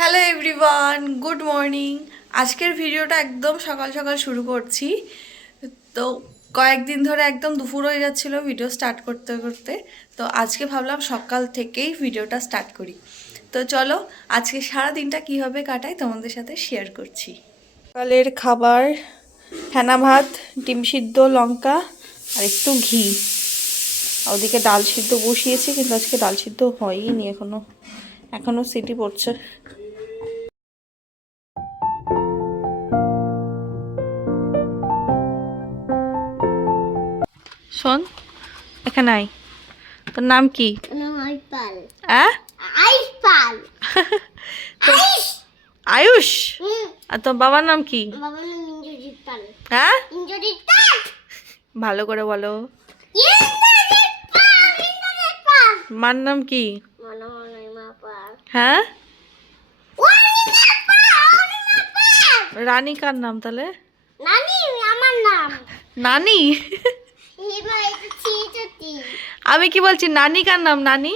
Hello everyone, good morning. আজকের ভিডিওটা একদম সকাল সকাল শুরু করছি। তো কয়েকদিন ধরে একদম দুপুর হয়ে যাচ্ছিল ভিডিও স্টার্ট করতে করতে। তো আজকে ভাবলাম সকাল থেকেই ভিডিওটা স্টার্ট করি। তো চলো আজকে সারা দিনটা কীভাবে কাটাই তোমাদের সাথে শেয়ার করছি। সকালের খাবার ফেনা ভাত, ডিম সিদ্ধ, লঙ্কা আর একটু ঘি। ওদিকে ডাল সিদ্ধ বসিয়েছি, কিন্তু আজকে ডাল সিদ্ধ হয়নি এখনো সিটি পড়ছে। শোন, এখানে আয়। তোর নাম কি? আয়ুষ। আর তোর বাবার নাম কি? হ্যাঁ, ভালো করে বলো। মার নাম কি? হ্যাঁ, রানী কার নাম তাহলে? নানি। আমি কি বলছি, নানি কার নাম? নানি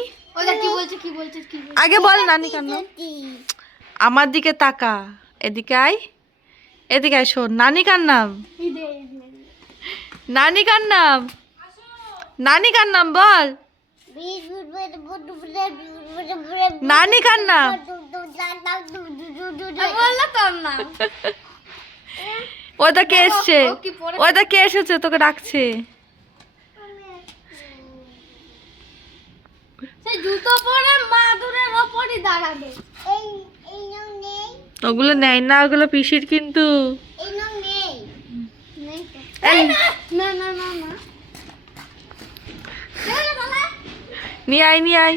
আগে বল, নানি কার নাম? আমার দিকে তাকা, এদিকে আয়, এদিকে আয়। শোন, নানি কার নাম? নানি কার নাম? নানি কার নাম বল। নানি কার নাম? ওটা কে এসছে? ওটা কে এসেছে তোকে ডাকছে? ওগুলো নেয় না, ওগুলো পিসির কিন্তু। নিয়ে আয়, নিয়ে আয়।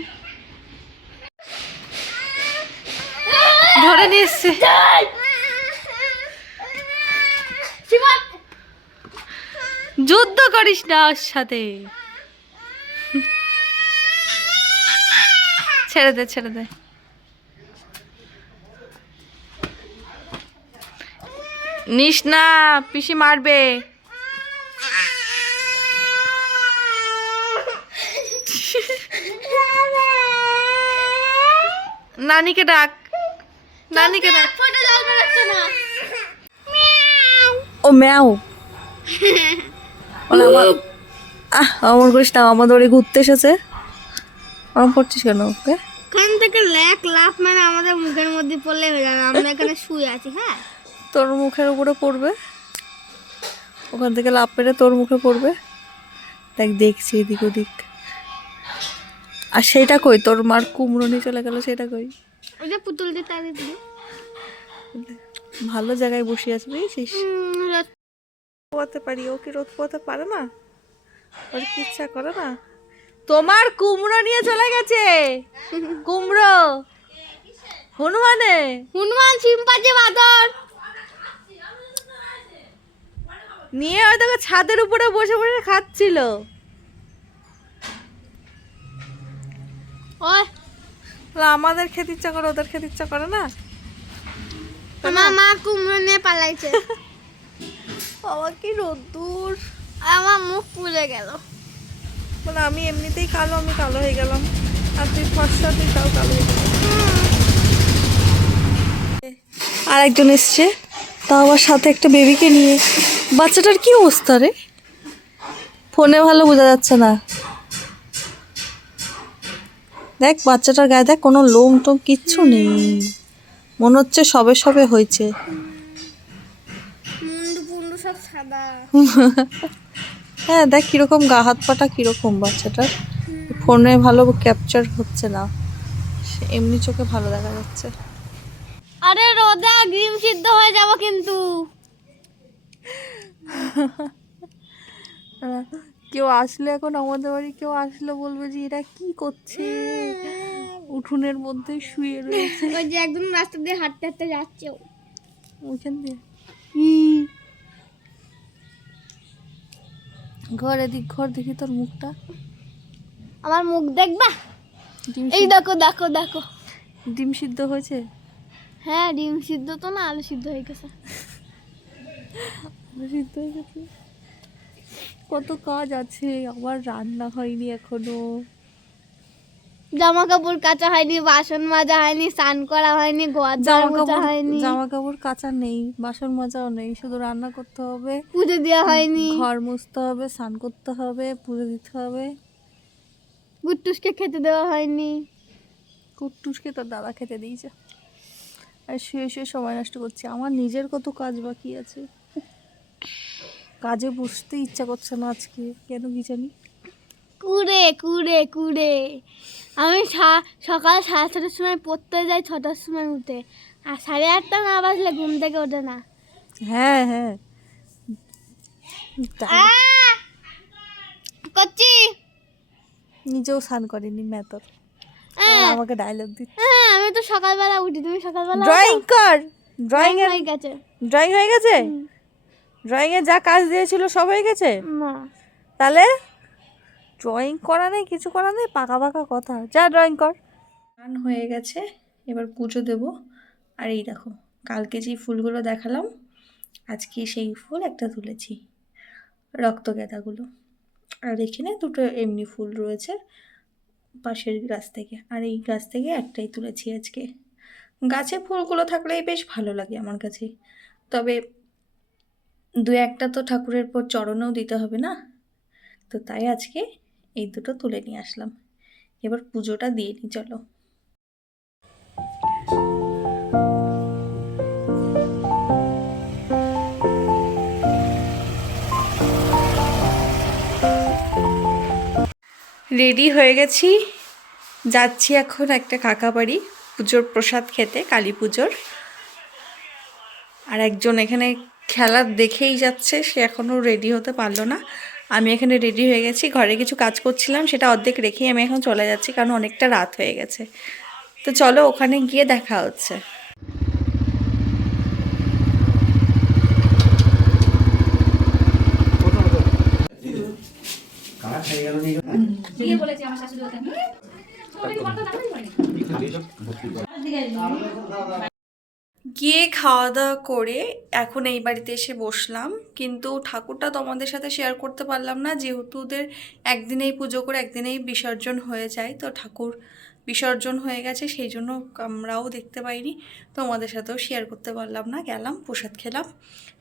ধরে নিয়ে এসছে। যুদ্ধ করিস না ওর সাথে। ছেড়ে দে, ছেড়ে দে। নিস না, পিসি মারবে। নানিকে ডাক, নানিকে ডাক। ও ম্যাও। আমার করিস না, আমাদের ওরে ঘুরতে এসেছে। ওরম করছিস কেন ওকে? ওখান থেকে লাফ মানে আমাদের মুখের মধ্যে পড়লে হয়ে যাবে। আমরা এখানে শুয়ে আছি। হ্যাঁ, তোর মুখের উপরে পড়বে, ওখান থেকে লাফ মেরে তোর মুখে পড়বে। দেখ, দেখছি এদিক ওদিক। আর সেইটা কই? তোর মার কুমড়ো নিয়ে চলে গেল, সেটা কই? ওই যে পুতুল দিয়ে তাড়িয়ে দিল। ভালো জায়গায় বসে আছি বুঝেছিস। পোয়াতে পারি, ও কি রোদ পোয়াতে পারে না? ওর কি ইচ্ছা করে না? তোমার কুমড়ো নিয়ে চলে গেছে। কুমড়ো হনুমান শিম্পাঞ্জি বাঁদর নিয়ে হয়তো ছাদের উপরে বসে বসে খাচ্ছিল। আমাদের খেতে ইচ্ছা করে, ওদের খেতে ইচ্ছা করে না। আমার মা কুমড়ো নিয়ে পালাইছে। বাবা কি রোদ্দুর! আমার মুখ পুড়ে গেল। মানে আমি এমনিতেই কালো, আমি কালো হয়ে গেলাম। আর তুই ফর্সা, তুই তাও কালো হয়ে গেল। আর একজন এসছে, তাও আবার সাথে একটা বেবিকে নিয়ে। বাচ্চাটার কি অবস্থা রে? ফোনে ভালো বোঝা যাচ্ছে না। দেখ বাচ্চাটার গায়ে, দেখ কোনো লোম টোম কিচ্ছু নেই, মনে হচ্ছে সবে সবে হয়েছে। মুন্ডু পুন্ডু সব সাদা। হ্যাঁ, দেখ কিরকম গা হাত পাটা কিরকম বাচ্চাটার। ফোনে ভালো ক্যাপচার হচ্ছে না, এমনি চোখে ভালো দেখা যাচ্ছে। আরে রোদে ডিম সিদ্ধ হয়ে যাব কিন্তু। কেউ আসলে, এখন আমাদের বাড়ি কেউ আসলে বলবে যে এরা কি করছে, উঠোনের মধ্যে শুয়ে রয়েছে। ওই যে একদম রাস্তা দিয়ে হাঁটতে হাঁটতে যাচ্ছে ওইখান দিয়ে। ঘর এদিক ঘর, দেখি তোর মুখটা। আমার মুখ দেখবা? ডিম এই দেখো দেখো দেখো। ডিম সিদ্ধ হয়েছে? হ্যাঁ, ডিম সিদ্ধ তো না, আলু সিদ্ধ হয়ে গেছে। আলু সিদ্ধ হয়ে গেছে। কত কাজ আছে, আবার রান্না হয়নি এখনো। জামা কাপড় কাচা হয়নি, বাসন মাজা হয়নি, স্নান করা হয়নি, ঘর জামা মোছা কাপড় হয়নি, জামা কাপড় কাচা নেই, বাসন মাজাও নেই, শুধু রান্না করতে হবে, পুজো দেওয়া হয়নি, ঘর মুছতে হবে, স্নান করতে হবে, পুজো দিতে হবে। গুট্টুসকে খেতে দেওয়া হয়নি। কুট্টুসকে তোর দাদা খেতে দিয়েছে। আর শুয়ে শুয়ে সময় নষ্ট করছি। আমার নিজের কত কাজ বাকি আছে, কাজে বসতে ইচ্ছা করছে না আজকে, কেন কি জানি। কুড়ে কুড়ে কুড়ে আমি সকাল 6:30টার সময় পড়তে যাই, 6টার সময় উঠে, আর 8:30 না বাজলে ঘুম থেকে ওঠে না। হ্যাঁ হ্যাঁ করছি। নিজেও স্নান করেনি মেথর, আমাকে ডায়লগ দিচ্ছে। হ্যাঁ, আমি তো সকালবেলা উঠি, তুমি সকালবেলা ড্রয়িং কর, ড্রয়িং হয়ে গেছে ড্রয়িং হয়ে গেছে। ড্রয়িং এ যা কাজ দিয়েছিল সব হয়ে গেছে। না? তাহলে ড্রয়িং করা নেই, কিছু করা নেই, পাকা পাকা কথা, যা ড্রয়িং কর। গান হয়ে গেছে, এবার পুজো দেব। আর এই দেখো, কালকে যে ফুলগুলো দেখালাম, আজকে সেই ফুল একটা তুলেছি, রক্তগেঁদাগুলো। আর এখানে দুটো এমনি ফুল রয়েছে পাশের গাছ থেকে, আর এই গাছ থেকে একটাই তুলেছি আজকে। গাছে ফুলগুলো থাকলেই বেশ ভালো লাগে আমার কাছে, তবে দু একটা তো ঠাকুরের পর চরণেও দিতে হবে না, তো তাই আজকে এই দুটো তুলে নিয়ে আসলাম। এবার পুজোটা দিয়ে নিই, চলো। রেডি হয়ে গেছি, যাচ্ছি এখন একটা কাকা বাড়ি পুজোর প্রসাদ খেতে, কালী পুজোর। আর একজন এখানে খেলা দেখেই যাচ্ছে, সে এখনও রেডি হতে পারলো না। আমি এখানে রেডি হয়ে গেছি, ঘরে কিছু কাজ করছিলাম, সেটা অর্ধেক রেখেই আমি এখন চলে যাচ্ছি, কারণ অনেকটা রাত হয়ে গেছে। তো চলো ওখানে গিয়ে দেখা হচ্ছে। গিয়ে খাওয়া দাওয়া করে এখন এই বাড়িতে এসে বসলাম, কিন্তু ঠাকুরটা তোমাদের সাথে শেয়ার করতে পারলাম না, যেহেতু ওদের একদিনেই পুজো করে একদিনেই বিসর্জন হয়ে যায়, তো ঠাকুর বিসর্জন হয়ে গেছে, সেই জন্য আমরাও দেখতে পাইনি, তোমাদের সাথেও শেয়ার করতে পারলাম না। গেলাম, প্রসাদ খেলাম,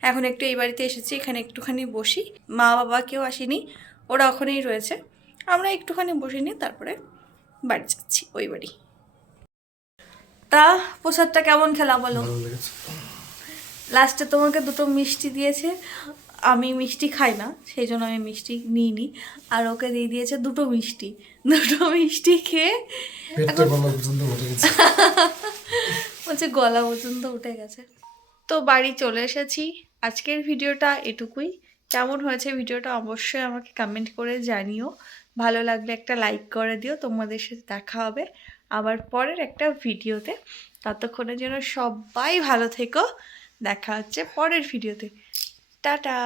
এখন একটু এই বাড়িতে এসেছি, এখানে একটুখানি বসি। মা বাবা কেউ আসেনি, ওরা ওখানেই রয়েছে, আমরা একটুখানি বসে নিই, তারপরে বাড়ি যাচ্ছি, ওই বাড়ি। তা প্রসাদটা কেমন খেলা বলো? লাস্টে তোমাকে দুটো মিষ্টি দিয়েছে, আমি মিষ্টি খাই না, সেই জন্য আমি মিষ্টি নিইনি, আর ওকে দিয়ে দিয়েছে দুটো মিষ্টি। দুটো মিষ্টি খেয়ে বলছে গলা পর্যন্ত উঠে গেছে। তো বাড়ি চলে এসেছি। আজকের ভিডিওটা এটুকুই। কেমন হয়েছে ভিডিওটা অবশ্যই আমাকে কমেন্ট করে জানিও, ভালো লাগলে একটা লাইক করে দিও। তোমাদের সাথে দেখা হবে আবার পরের একটা ভিডিওতে, ততক্ষণের জন্য সবাই ভালো থেকো, দেখা হচ্ছে পরের ভিডিওতে। টাটা।